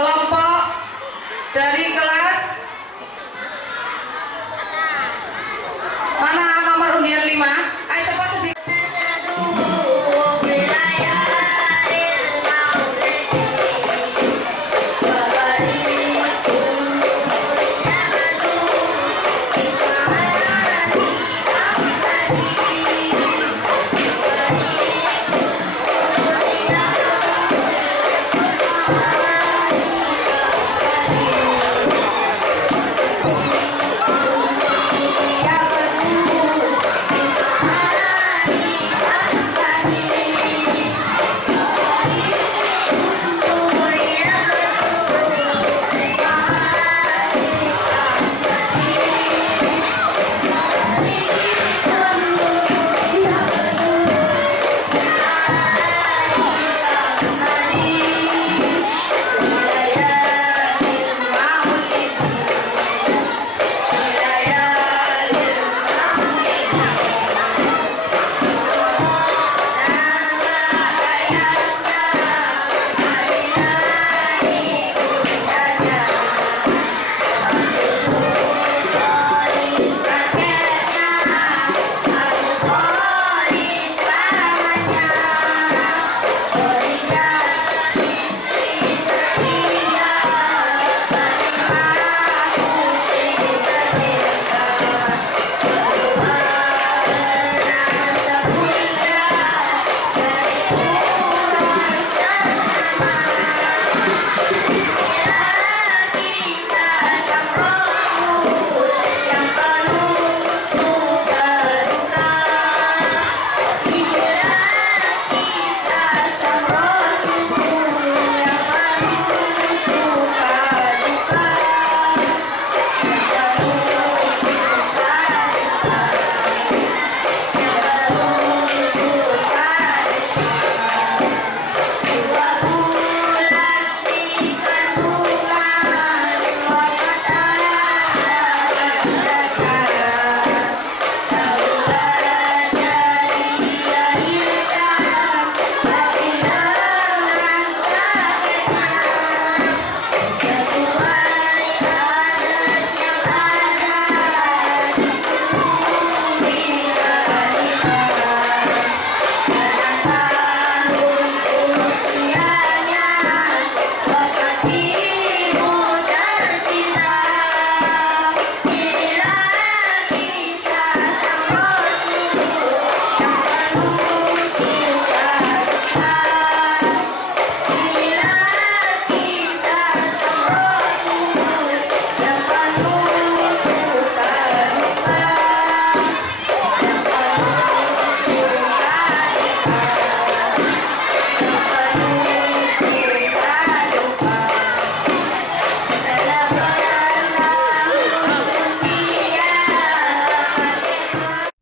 kelompok dari kelas mana nomor undian 5? Ayo cepat sedikit.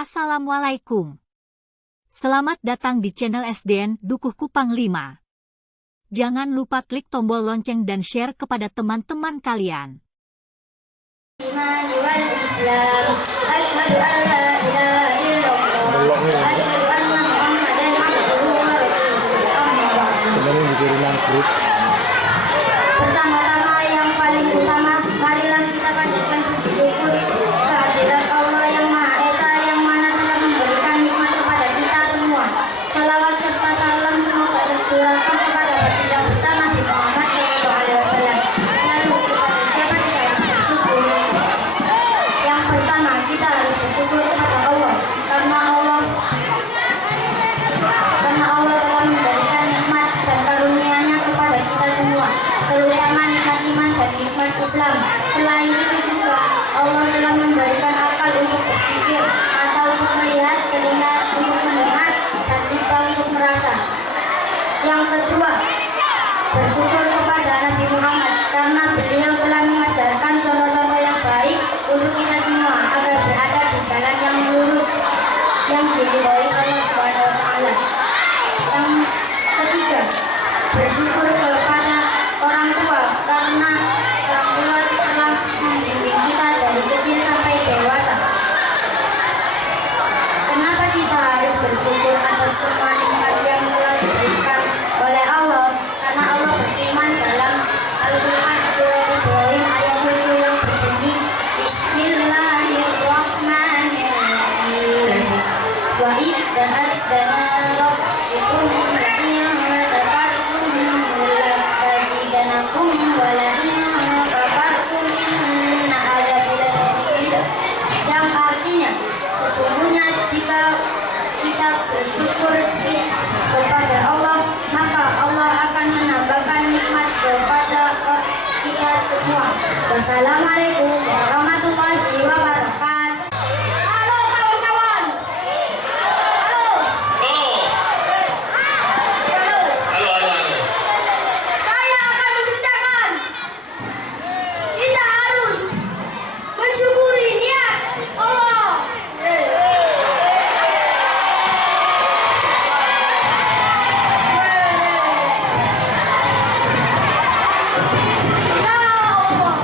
Assalamualaikum. Selamat datang di channel SDN Dukuh Kupang 5. Jangan lupa klik tombol lonceng dan share kepada teman-teman kalian. Pertama-tama yang paling utama, marilah kita panjatkan puji syukur kehadirat Allah yang Maha Esa yang mana telah memberikan nikmat kepada kita semua. Salawat serta salam semoga tercurahkan kepada baginda besar Nabi Muhammad SAW. Lalu kepada siapa kita harus bersyukur? Yang pertama kita harus bersyukur kepada Allah karena Allah telah memberikan nikmat dan karunia-Nya kepada kita semua, terutama nikmat iman dan nikmat Islam. Selain itu juga Allah telah memberikan akal untuk berpikir, mata untuk melihat, telinga untuk mendengar, dan lidah untuk merasa. Yang kedua, bersyukur kepada Nabi Muhammad karena beliau telah mengajarkan contoh-contoh yang baik untuk kita semua agar berada di jalan yang lurus yang diridhoi Allah Subhanahu wa taala. Yang ketiga, bersyukur kepada orang tua karena orang tua telah membimbing kita dari kecil sampai dewasa. Kenapa kita harus bersyukur atas semua nikmat yang telah diberikan oleh Allah? Karena Allah berfirman dalam Al-Qur'an yang artinya sesungguhnya jika kita bersyukur kepada Allah, maka Allah akan menambahkan nikmat kepada kita semua. Wassalamualaikum warahmatullahi wabarakatuh. Halo kawan-kawan. Halo. Halo. Saya akan menceritakan. Kita harus mensyukuri niat Allah. Ya Allah.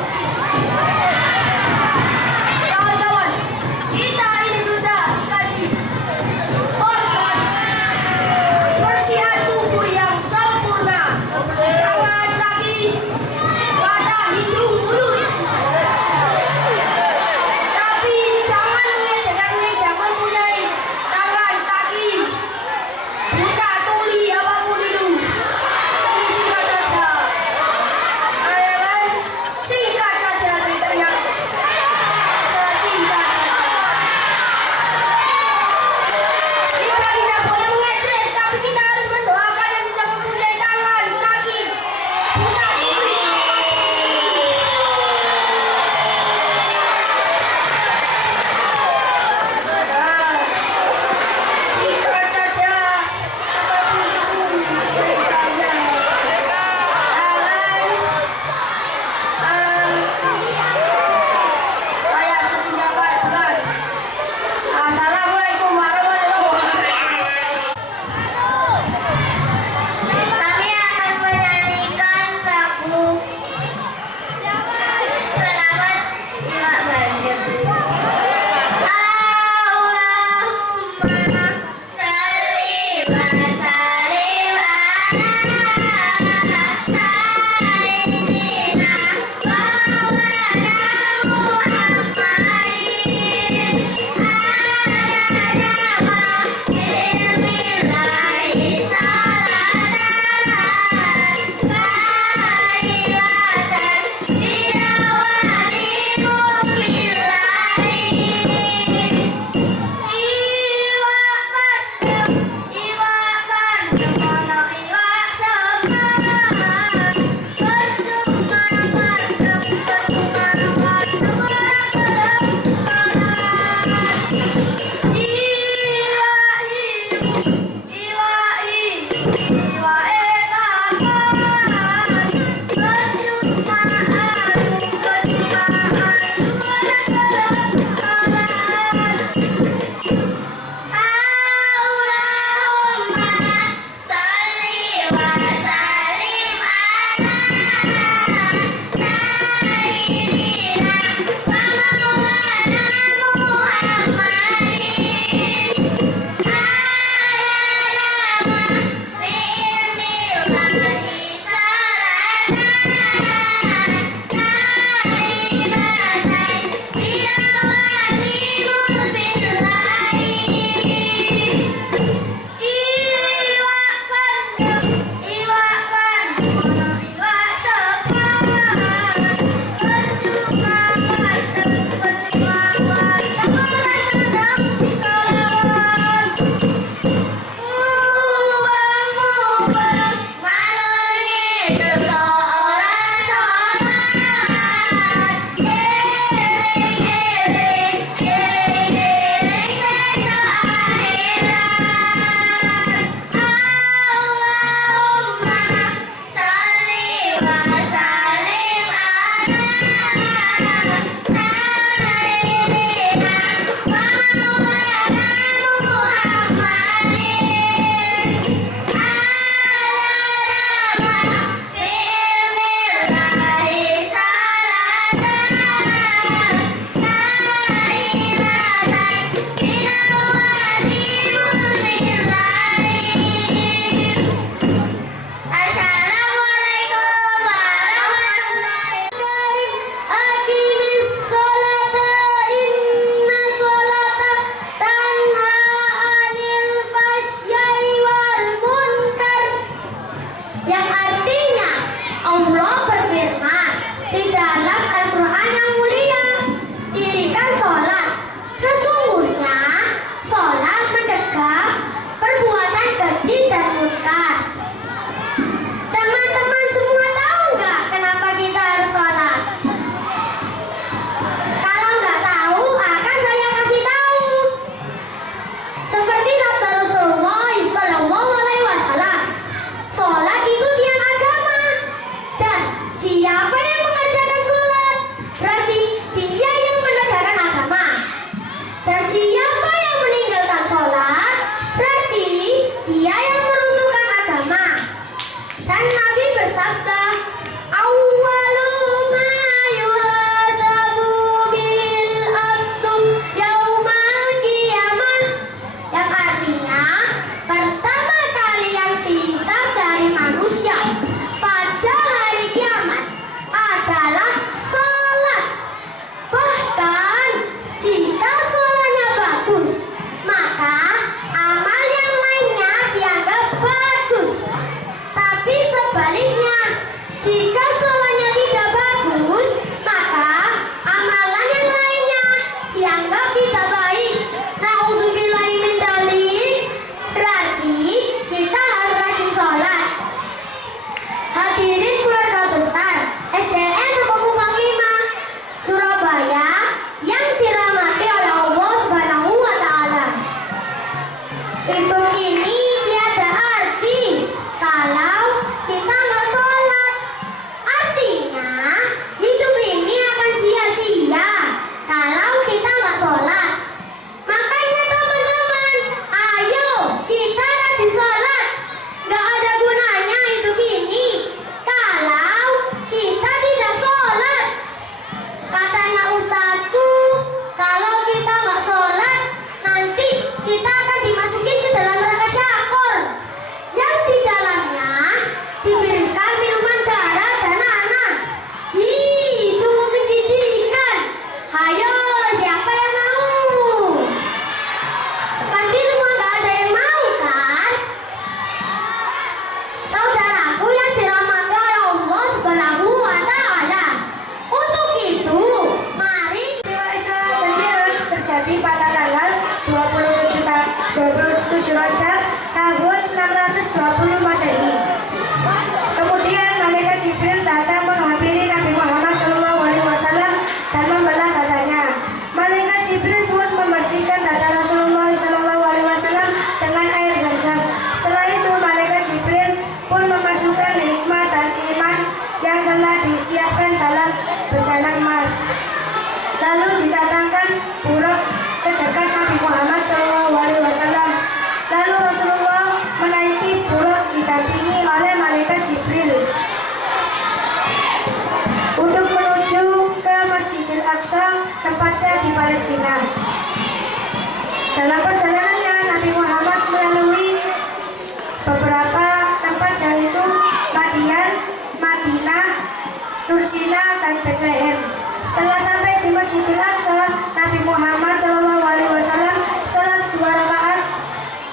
Masjidil Aqsa, Nabi Muhammad Shallallahu Alaihi Wasallam salat 2 rakaat.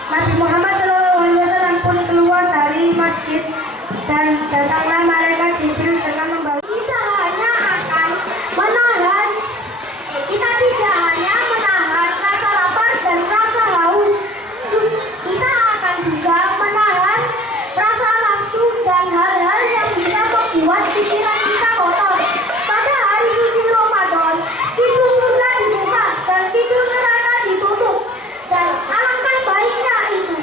Nabi Muhammad Shallallahu Alaihi Wasallam pun keluar dari masjid dan datanglah malaikat Jibril dengan membawa. Kita tidak hanya menahan rasa lapar dan rasa haus, kita akan juga menahan rasa nafsu dan hal-hal yang bisa membuat pikiran kita kotor. Pada hari suci Ramadan, pintu surga dibuka dan pintu neraka ditutup. Dan alangkah baiknya itu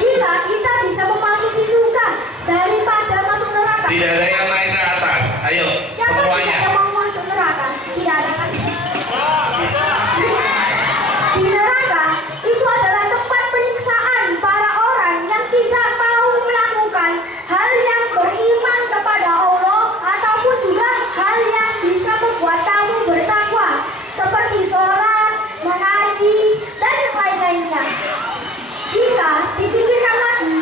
jika kita bisa memasuki surga daripada masuk neraka. Tidak ada yang naik ke atas. Ayo, Siapa semuanya. yang mau masuk neraka? Tidak ada kan? Di neraka itu adalah tempat penyiksaan para orang yang tidak mau melakukan hal yang beriman kepada Allah ataupun juga hal yang bisa membuat kamu bertakwa seperti sholat, mengaji, dan yang lain-lainnya. Jika dipikirkan lagi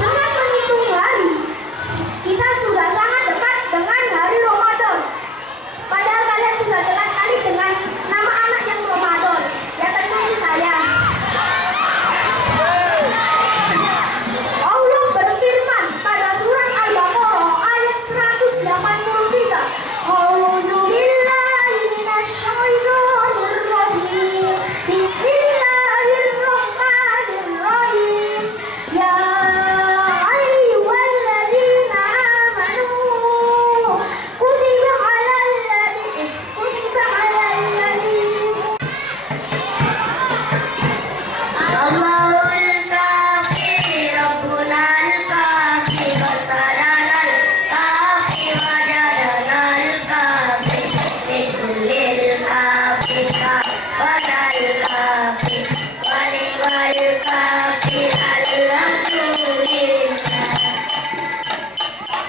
dengan menghitung hari, kita sudah sangat dekat dengan hari Ramadan. Padahal kalian sudah dekat sekali dengan nama anak yang Ramadan. Ya tentu itu saya. Allah berfirman pada surat Al-Baqarah ayat 183. A'udzu billahi minasyaitonir rajim. Bismillahirrahmanirrahim. Ya ayyuhalladzina amanu kutiba 'alal Allahul kafi Rabbunal kafi qasadanal kafi wajadanal kafi likullil kafi kafanal kafi waliwal kafi alhamdulillah.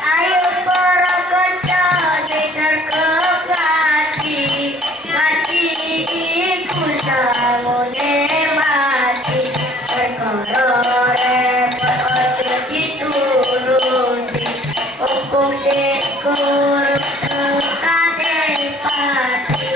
Ayo para kanca sesar kekaci ngaji iku samune mati perkara repot ojo dituruti hukum syukur tekane pati.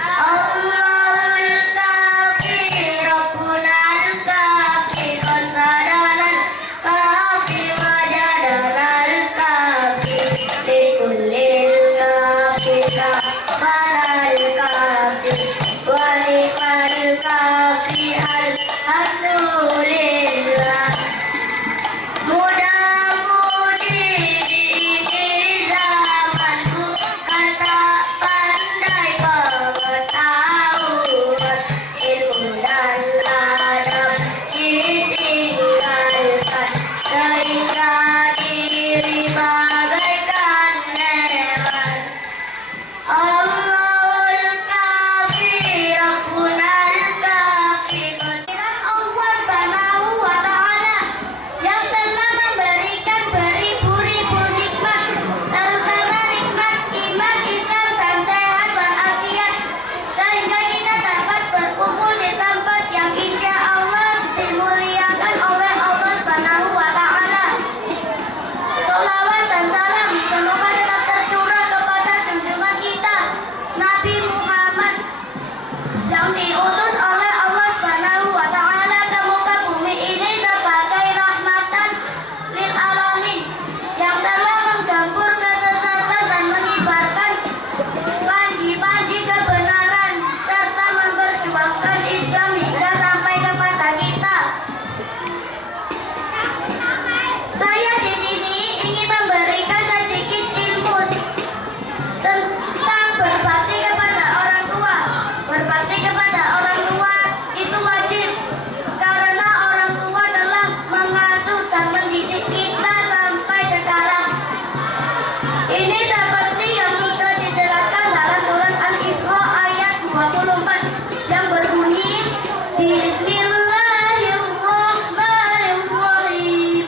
Allahul kafi Rabbunal kafi qasadanal kafi wajadanal kafi likullil kafi kafanal kafi walimal kafi alhamdulillah. Mudah-mudi ini zamanku kan tak pandai pengetahuan, ilmu dan adab ditinggalkan sehingga diri bagaikan hewan. Allahul kafi Rabbunal kafi kehadiran Allah Subhanahu wa ta'ala yang telah memberikan beribu-ribu nikmat, terutama nikmat iman, Islam, dan sehat walafiat, sehingga kita dapat berkumpul di tempat yang insya Allah dimuliakan oleh Allah Subhanahu wa ta'ala. Sholawat dan salam semoga tetap tercurah kepada junjungan kita Nabi Muhammad yang diutus oleh Allah Subhanahu wa ta'ala ke muka bumi ini sebagai rahmatan lil alamin, yang telah menggambur kesesatan dan mengibarkan panji-panji kebenaran serta memperjuangkan Islam hingga sampai kepada kita. Saya di sini ingin memberikan sedikit ilmu tentang berbakti kepada orang tua. Berbakti kepada orang tua itu wajib karena orang tua telah mengasuh dan mendidik kita sampai sekarang. Ini seperti yang sudah dijelaskan dalam surat Al-Isra ayat 24 yang berbunyi Bismillahirrahmanirrahim.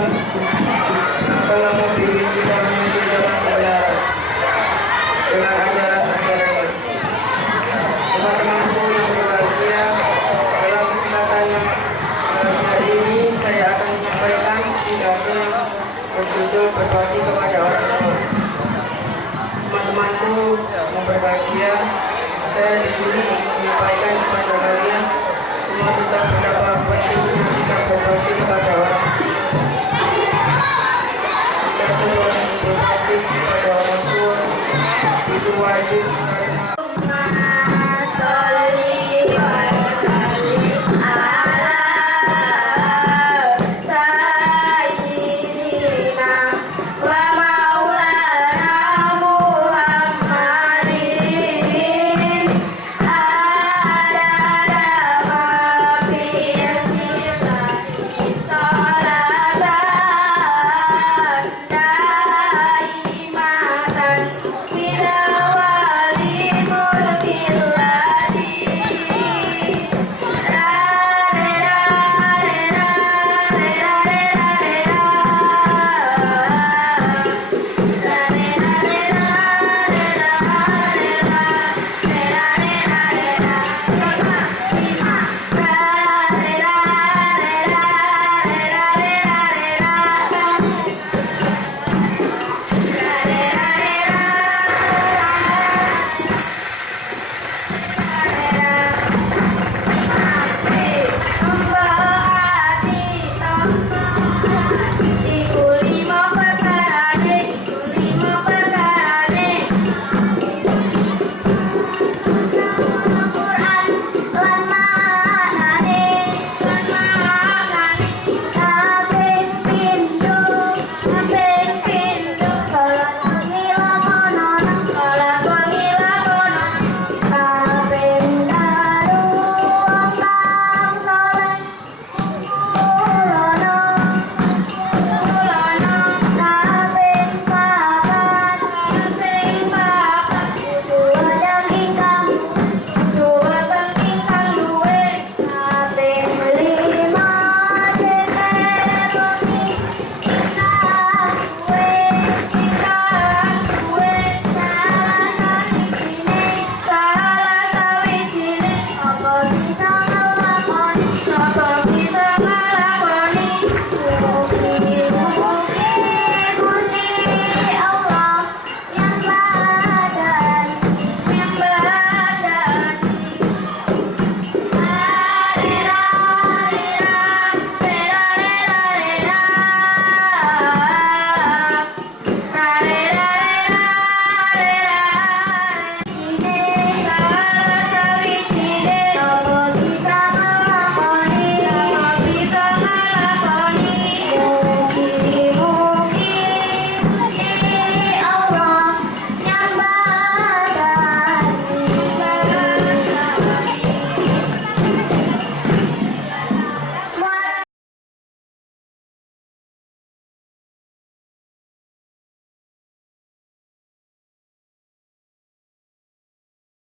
Tuhan telah membimbing kita menuju jalan kebenaran dengan ajaran-ajarannya. Teman-temanku yang berbahagia, dalam kesempatan yang hari ini saya akan menyampaikan pidato yang berjudul berbakti kepada orang tua. Teman-temanku yang berbahagia, saya di sini ingin menyampaikan kepada kalian semua tentang betapa pentingnya kita berbakti kepada orang tua.